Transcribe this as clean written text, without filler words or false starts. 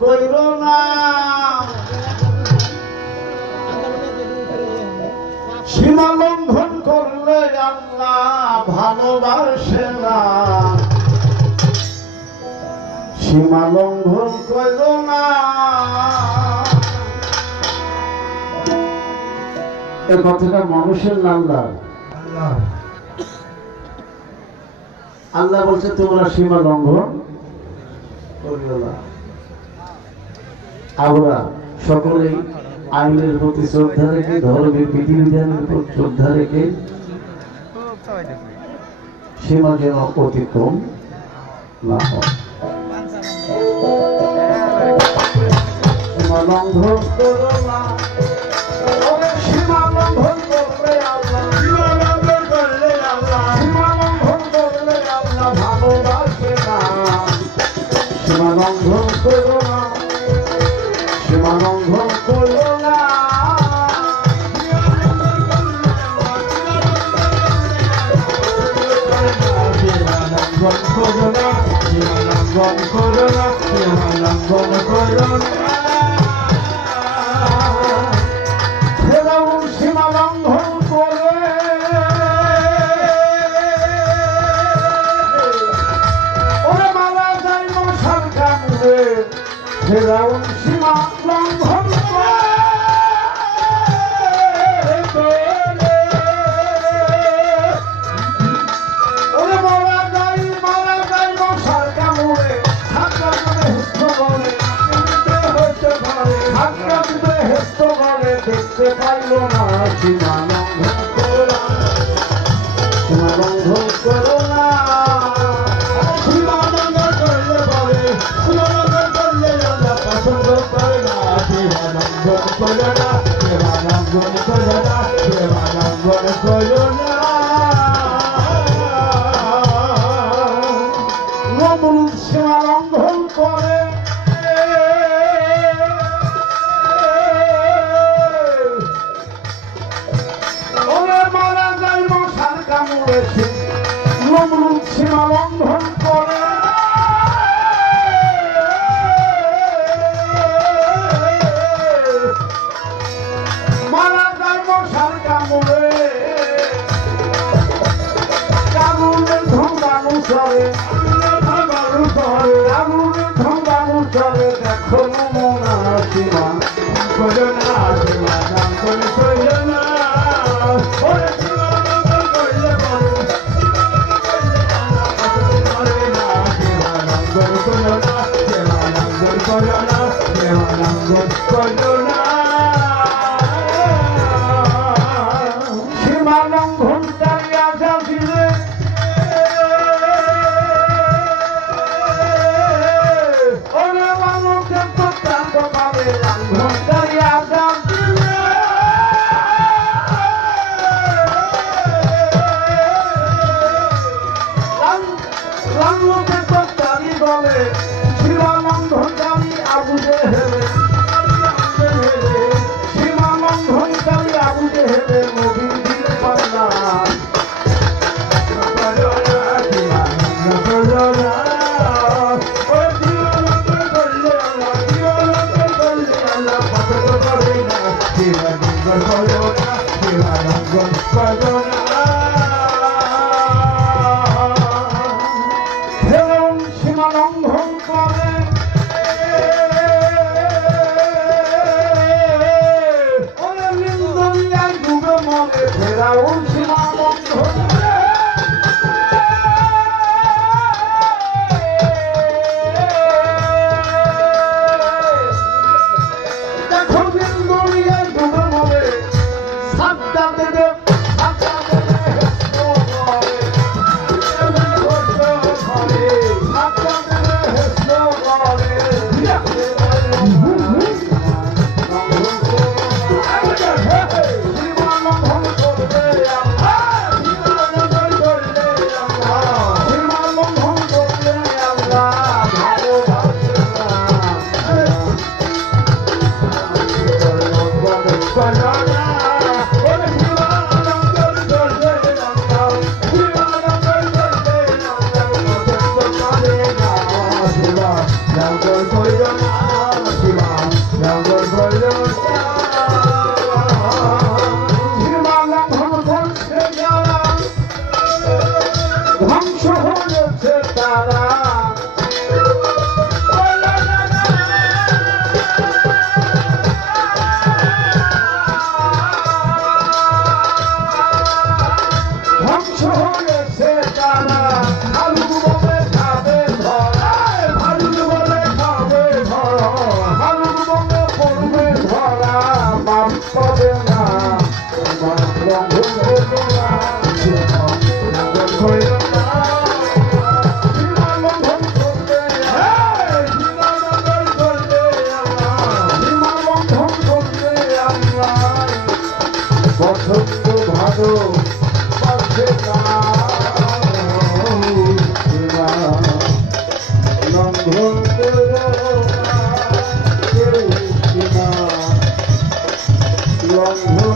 কইর না, সীমা লঙ্ঘন করলে আল্লাহ ভালোবাসে না, সীমা লঙ্ঘন কইর না। এই কথাটা মানুষের না আল্লাহ? আল্লাহ বলছে তোমরা সীমা লঙ্ঘন করিও না। আমরা সকলেই আইনের প্রতি শ্রদ্ধা রেখে, ধর্মের বিধিবিধানের প্রতি শ্রদ্ধা রেখে সীমা যেন অতিক্রম না হয়। সীমা লঙ্ঘন করো না, সীমা লঙ্ঘন করলে আল্লাহ, সীমা লঙ্ঘন করলে আল্লাহ, সীমা লঙ্ঘন করলে আল্লাহ ভালোবাসে না, সীমা লঙ্ঘন করো না, সীমা লঙ্ঘন করো না। ফেরাউন সীমা লঙ্ঘন করে ওরে মারা যায় মশার কামড়ে, ফেরাউন সীমা লঙ্ঘন করে ওরে মারা যায় মশার কামড়ে, দেখতে পাইল না, সীমা লঙ্ঘন করো না, সীমা লঙ্ঘন করো না। সীমা লঙ্ঘন করলে বলে, সীমা লঙ্ঘন করলে আল্লাহ পছন্দ করে না, সীমা লঙ্ঘন করো না, সীমা লঙ্ঘন করো না, সীমা লঙ্ঘন করো না। নমরুদ সীমা লঙ্ঘন করে, নমরুদ সীমা লঙ্ঘন করে, মারা যায় মশার কামড়ে, আগুনের ধঙ্গানো চলে, আগুনের ধঙ্গানো চলে। দেখো নমুনা সীমা করো না, সীমা লঙ্ঘন করো না। সীমা লঙ্ঘন চালিয়া যা দিলে ওরে মানুষের প্রত্যান্ত পাবে, লঙ্ঘন চালিয়া যা দিলে লাঙ্গলের প্রত্যালি বলে, সীমা লঙ্ঘনকারী আবু জেহেল, সীমা লঙ্ঘনকারী আবু জেহেল নবীর দিন পাল্লা সীমা লঙ্ঘন ধ্বংস হয়েছে তারা ধ্বংস হয়েছে তারা ভালুক বলে খাবে ধরা ভালুক বলে খাবে ধরা ভালুক বলে পড়বে ধরা বাপ পাবে না লঙ্ঘন হলো না লঙ্ঘন হলো না সীমা লঙ্ঘন করবে সীমা লঙ্ঘন করবে সীমা লঙ্ঘন করবে আল্লাহ পছন্দ ভালো পাচ্ছে না সীমা লঙ্ঘন করো না কেউ সীমা লঙ্ঘন